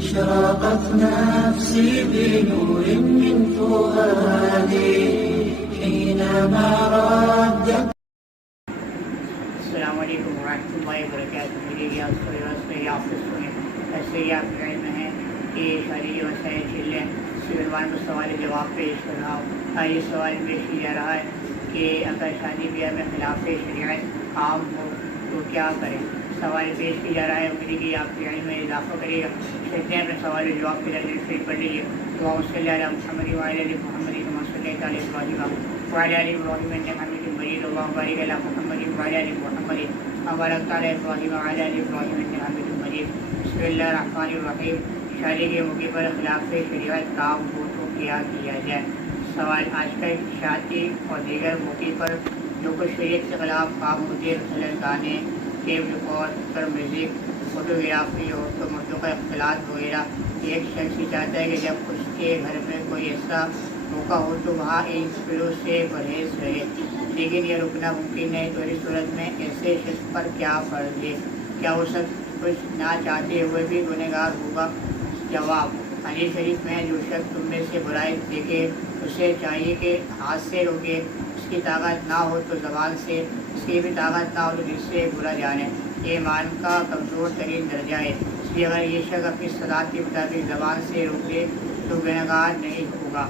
اشرقت نفسي بنور من فؤادي حينما ردت. السلام علیکم ورحمۃ اللہ وبرکاتہ. میری آفس میں ایسے ہی آپ کے علم ہے کہ ساری جو مسائل چل رہے ہیں سلمان کو سوال جواب پیش کر رہا ہوں. یہ سوال پیش کیا جا رہا ہے کہ اگر شادی بیاہ میں خلاف شریعت عام ہو تو کیا کریں. سوال پیش کیا جا رہا ہے. امید کہ آپ کے علم میں اضافہ کرے گا. کہتے ہیں اپنے سوال جواب کے درجے شریف پڑھ لیجیے. اللہم صلی علی محمد وعلی آل محمد کما صلیت علی ابراہیم وعلی آل ابراہیم انک حمید مجید. اللہم بارک علی محمد وعلی آل محمد کما بارکت علی ابراہیم وعلی آل ابراہیم انک حمید مجید. بسم اللہ الرحمن الرحیم. شادی کے موقع پر خلاف شریعت کام ہو تو کیا کیا جائے. سوال آج کل شادی اور دیگر موقع پر جو کچھ شریعت کے خلاف کام ہوتے ہیں گانے ٹیپ ریکارڈ پر میوزک فوٹوگرافی اور تو مردوں کا اختلاط وغیرہ. ایک شخص ہی چاہتا ہے کہ جب اس کے گھر میں کوئی ایسا موقع ہو تو وہاں ان فلوں سے پرہیز رہے لیکن یہ رکنا ممکن نہیں. تو اس صورت میں ایسے شخص پر کیا فرض ہے؟ کیا وہ شخص کچھ نہ چاہتے ہوئے بھی گنہگار ہوگا؟ جواب حدیث شریف میں جو شخص تم میں سے برائی دیکھے اسے چاہیے کہ ہاتھ سے روکے. اس کی طاقت نہ ہو تو زبان سے، اس کی بھی طاقت نہ ہو تو دل سے برا جانے. یہ ایمان کا کمزور ترین درجہ ہے. اس لیے اگر یہ شخص اپنی صلاحیت کے مطابق زبان سے روکے تو گنہگار نہیں ہوگا.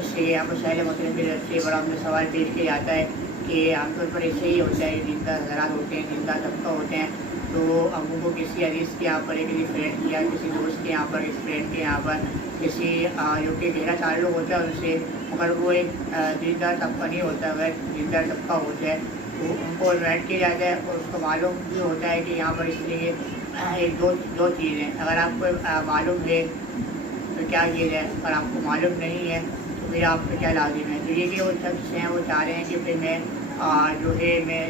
اس لیے آپ کو سہل محترم کی طرف سے بڑا ہم سوال پیش کیا جاتا ہے کہ عام طور پر ایسے ہی ہوتا ہے. دیندار حضرات ہوتے ہیں، دیندار طبقہ ہوتے ہیں، تو ہم کو کسی حدیث کے یہاں پر کسی فرینڈ یا کسی دوست کے یہاں پر کسی فرینڈ کے یہاں پر کسی جو کہ گہرا تعلق ہوتا ہے ان سے، مگر وہ ایک دیندار طبقہ نہیں ہوتا. اگر دیندار طبقہ ہوتا ہے تو ان کو انوائٹ کیا جاتا ہے اور اس کو معلوم بھی ہوتا ہے کہ یہاں پر اس لیے ایک دو چیزیں اگر آپ کو معلوم ہے تو کیا چیز ہے، اگر آپ کو معلوم نہیں ہے تو پھر آپ کو کیا لازم ہے. تو یہ کہ وہ شخص ہیں وہ چاہ رہے ہیں کہ پھر میں جو ہے میں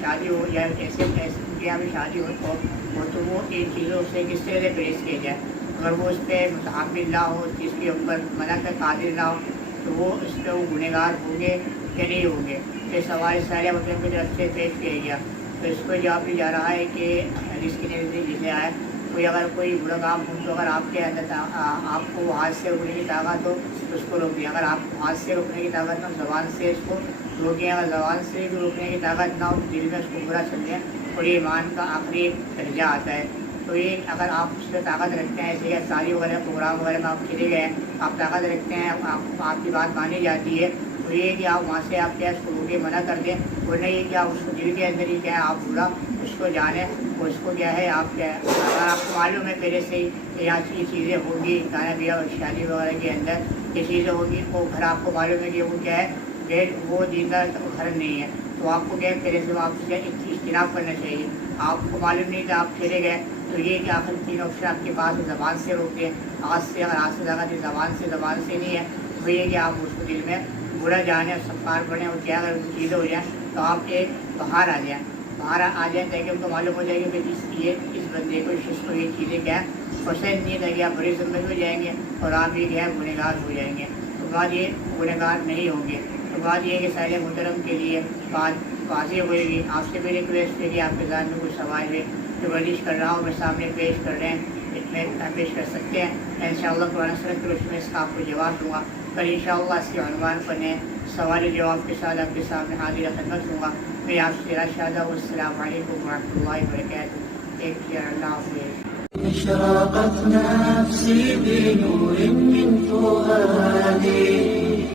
شادی ہو یا ایسے یہاں بھی شادی ہو تو وہ ان چیزوں سے کس طرح سے پیش کیا جائے. اگر وہ اس پہ متحمل نہ ہو، اس چیز کے اوپر منع کا قادر نہ ہو تو وہ اس پہ وہ گنہگار ہوں گے یا نہیں ہوں گے. یہ سوال سارے مطلب کی طرف سے پیش کیا گیا. تو اس کو جواب بھی جا رہا ہے کہ حدیث کے نزدیک جسے آئے کوئی برا کام ہو تو اگر آپ کے اندر آپ کو ہاتھ سے روکنے کی طاقت ہو تو اس کو روکیے. اگر آپ کو ہاتھ سے روکنے کی طاقت نہ ہو زبان سے اس کو روکیں. اگر زبان سے بھی روکنے کی طاقت نہ ہو تو دل میں اس کو برا سمجھیں اور یہ ایمان کا آخری درجہ آتا ہے. تو یہ اگر آپ اس پہ طاقت رکھتے ہیں، ایسے شادی وغیرہ پروگرام وغیرہ میں آپ چلے گئے، آپ طاقت رکھتے ہیں، آپ کی بات مانی جاتی ہے، تو یہ کہ آپ وہاں سے آپ کیا اس کو روکے منع کر دیں. وہ نہیں کہ آپ اس کو دل کے اندر ہی کیا ہے آپ برا اس کو جانیں اور اس کو کیا ہے آپ کیا ہے. اگر آپ کو معلوم ہے پہلے سے ہی کہ یہاں کی چیزیں ہوں گی گانا بیاہ اور شادی وغیرہ کے اندر یہ چیزیں ہوں گی، وہ گھر آپ کو معلوم ہے کہ وہ کیا ہے وہ دیندار گھر نہیں ہے، تو آپ کو کیا پہلے سے آپ سے اجتناب کرنا چاہیے. آپ کو معلوم نہیں کہ آپ چلے گئے تو یہ کہ آخر تین آپشن آپ کے پاس زبان سے روکتے ہیں. ہاتھ سے اگر ہاتھ سے طاقت زبان سے نہیں ہے تو یہ کہ آپ اس کو دل میں برا جانے اور سفار پڑھیں اور کیا اگر چیزیں ہو جائیں تو آپ ایک باہر آ جائیں تاکہ ان کو معلوم ہو جائے کہ اس بندے کو اس شخص کو یہ چیزیں کیا پسند نہیں تاکہ آپ بڑی ذمت ہو جائیں گے اور آپ بھی کیا گنہگار ہو جائیں گے. تو بات یہ گنہگار نہیں ہوں گے. تو بات یہ کہ سائل محترم کے لیے بات واضح ہوئے گی. آپ سے بھی ریکویسٹ ہے کہ آپ کے ذہن میں کچھ سوال ہے جو ورزش کر رہا ہوں میں سامنے پیش کر رہے ہیں اس میں پیش کر سکتے ہیں. انشاءاللہ قرآن سنت کی روشنی میں اس کا آپ کو جواب دوں گا. کل انشاءاللہ اس کے عنوان پر میں سوال جواب کے ساتھ آپ کے سامنے حاضر خدمت ہوں گا. میں آپ سے ارشاد ہوں. السلام علیکم ورحمۃ اللہ وبرکاتہ. Take care. اللہ حافظ. اشرقت نفسي بنور من فؤادي